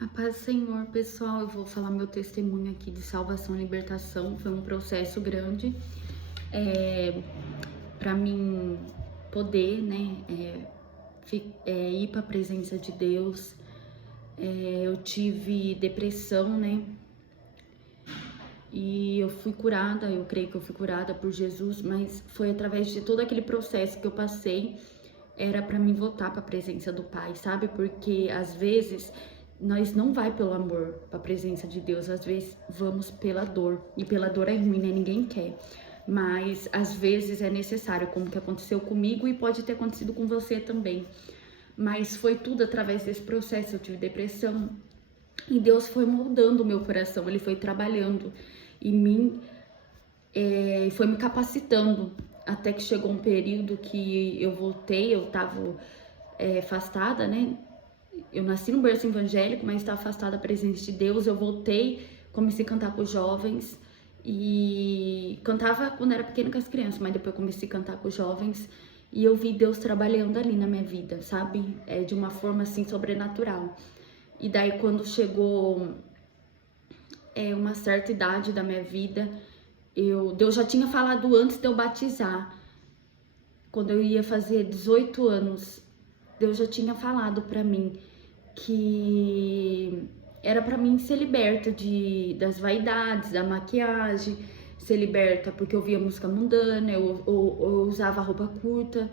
A paz do Senhor, pessoal. Eu vou falar meu testemunho aqui de salvação e libertação. Foi um processo grande para mim poder, né, ir para a presença de Deus. Eu tive depressão, né, e eu fui curada. Eu creio que eu fui curada por Jesus, mas foi através de todo aquele processo que eu passei. Era para mim voltar para a presença do Pai, sabe? Porque às vezes nós não vai pelo amor para a presença de Deus, às vezes vamos pela dor. E pela dor é ruim, né? Ninguém quer. Mas às vezes é necessário, como que aconteceu comigo e pode ter acontecido com você também. Mas foi tudo através desse processo. Eu tive depressão e Deus foi moldando o meu coração, Ele foi trabalhando em mim, foi me capacitando, até que chegou um período que eu voltei. Eu tava afastada, né? Eu nasci no berço evangélico, mas estava afastada da presença de Deus. Eu voltei, comecei a cantar com os jovens, e cantava quando era pequena com as crianças, mas depois eu comecei a cantar com os jovens, e eu vi Deus trabalhando ali na minha vida, sabe? De uma forma assim sobrenatural. E daí quando chegou uma certa idade da minha vida, Deus já tinha falado antes de eu batizar. Quando eu ia fazer 18 anos, Deus já tinha falado pra mim que era pra mim ser liberta das vaidades, da maquiagem, ser liberta porque eu via música mundana, eu usava roupa curta.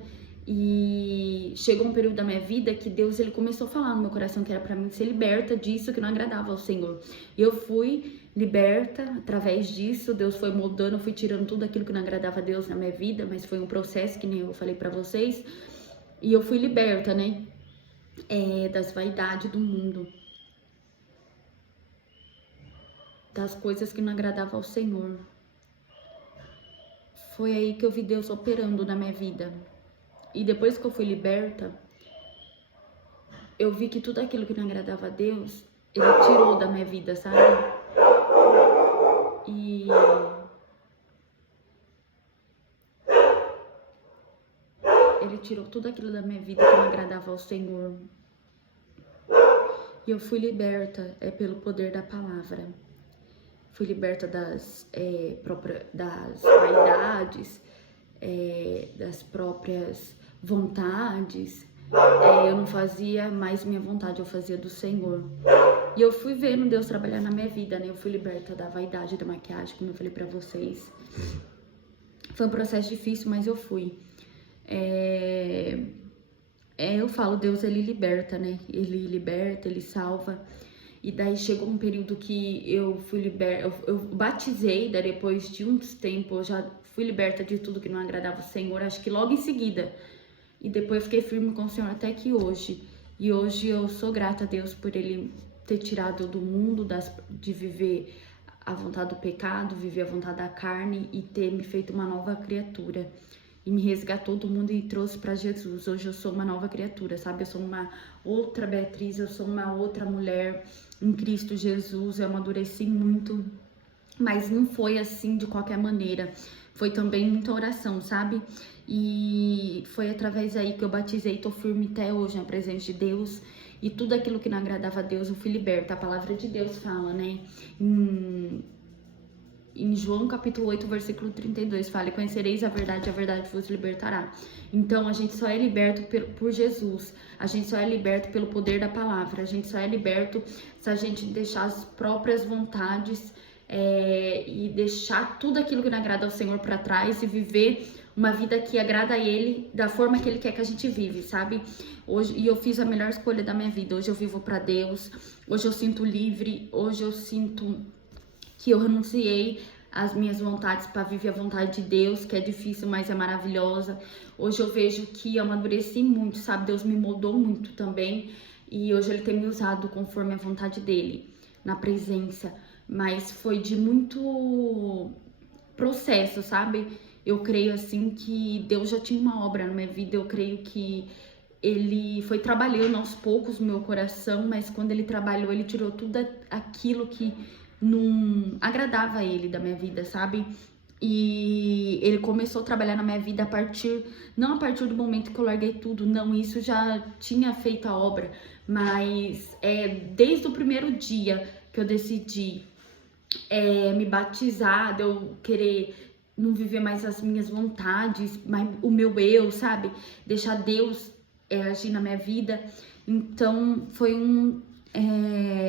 E chegou um período da minha vida que Deus, ele começou a falar no meu coração que era pra mim ser liberta disso que não agradava ao Senhor. E eu fui liberta através disso. Deus foi moldando, eu fui tirando tudo aquilo que não agradava a Deus na minha vida, mas foi um processo que nem eu falei pra vocês. E eu fui liberta, né, das vaidades do mundo, das coisas que não agradavam ao Senhor. Foi aí que eu vi Deus operando na minha vida. E depois que eu fui liberta, eu vi que tudo aquilo que não agradava a Deus, Ele tirou da minha vida, sabe? E Ele tirou tudo aquilo da minha vida que não agradava ao Senhor. E eu fui liberta pelo poder da palavra. Fui liberta das vaidades, das próprias vontades. Eu não fazia mais minha vontade, eu fazia do Senhor. E eu fui vendo Deus trabalhar na minha vida, né? Eu fui liberta da vaidade, da maquiagem, como eu falei pra vocês. Foi um processo difícil, mas eu fui. Eu falo, Deus, Ele liberta, né? Ele liberta, Ele salva. E daí chegou um período que eu fui liberta, eu batizei, daí depois de uns tempos eu já fui liberta de tudo que não agradava o Senhor, acho que logo em seguida. E depois eu fiquei firme com o Senhor até que hoje. E hoje eu sou grata a Deus por Ele ter tirado do mundo, de viver a vontade do pecado, viver a vontade da carne e ter me feito uma nova criatura. E me resgatou do mundo e trouxe para Jesus. Hoje eu sou uma nova criatura, sabe? Eu sou uma outra Beatriz, eu sou uma outra mulher em Cristo Jesus. Eu amadureci muito, mas não foi assim de qualquer maneira. Foi também muita oração, sabe? E foi através aí que eu batizei, tô firme até hoje na presença de Deus. E tudo aquilo que não agradava a Deus, eu fui liberta. A palavra de Deus fala, né? Em João capítulo 8, versículo 32, fala: conhecereis a verdade vos libertará. Então, a gente só é liberto por Jesus. A gente só é liberto pelo poder da palavra. A gente só é liberto se a gente deixar as próprias vontades e deixar tudo aquilo que não agrada ao Senhor para trás e viver uma vida que agrada a Ele da forma que Ele quer que a gente vive, sabe? E eu fiz a melhor escolha da minha vida. Hoje eu vivo para Deus. Hoje eu sinto livre. Hoje eu sinto que eu renunciei às minhas vontades para viver a vontade de Deus, que é difícil, mas é maravilhosa. Hoje eu vejo que eu amadureci muito, sabe? Deus me moldou muito também. E hoje Ele tem me usado conforme a vontade dEle, na presença. Mas foi de muito processo, sabe? Eu creio assim que Deus já tinha uma obra na minha vida. Eu creio que Ele foi trabalhando aos poucos no meu coração, mas quando Ele trabalhou, Ele tirou tudo aquilo que não agradava a Ele da minha vida, sabe? E ele começou a trabalhar na minha vida não a partir do momento que eu larguei tudo, não, isso já tinha feito a obra, mas desde o primeiro dia que eu decidi me batizar, de eu querer não viver mais as minhas vontades, mas o meu eu, sabe? Deixar Deus agir na minha vida. Então foi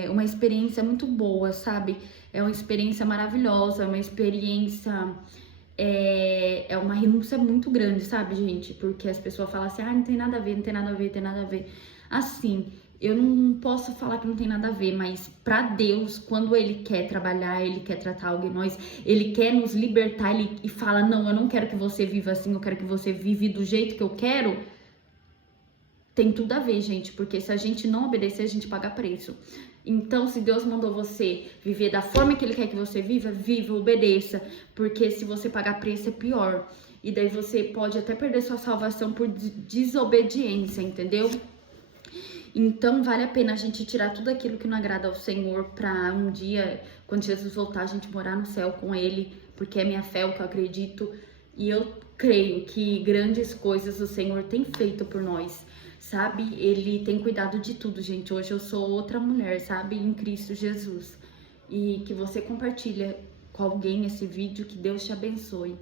uma experiência muito boa, sabe? É uma experiência maravilhosa, é uma experiência, é uma renúncia muito grande, sabe, gente? Porque as pessoas falam assim, não tem nada a ver, não tem nada a ver, tem nada a ver. Assim, eu não posso falar que não tem nada a ver, mas pra Deus, quando Ele quer trabalhar, Ele quer tratar algo em nós, Ele quer nos libertar, e fala, não, eu não quero que você viva assim, eu quero que você vive do jeito que eu quero, tem tudo a ver, gente, porque se a gente não obedecer, a gente paga preço. Então, se Deus mandou você viver da forma que Ele quer que você viva, obedeça, porque se você pagar preço é pior. E daí você pode até perder sua salvação por desobediência, entendeu? Então, vale a pena a gente tirar tudo aquilo que não agrada ao Senhor pra um dia, quando Jesus voltar, a gente morar no céu com Ele, porque é minha fé, o que eu acredito. E eu creio que grandes coisas o Senhor tem feito por nós, sabe? Ele tem cuidado de tudo, gente. Hoje eu sou outra mulher, sabe? Em Cristo Jesus. E que você compartilha com alguém esse vídeo, que Deus te abençoe.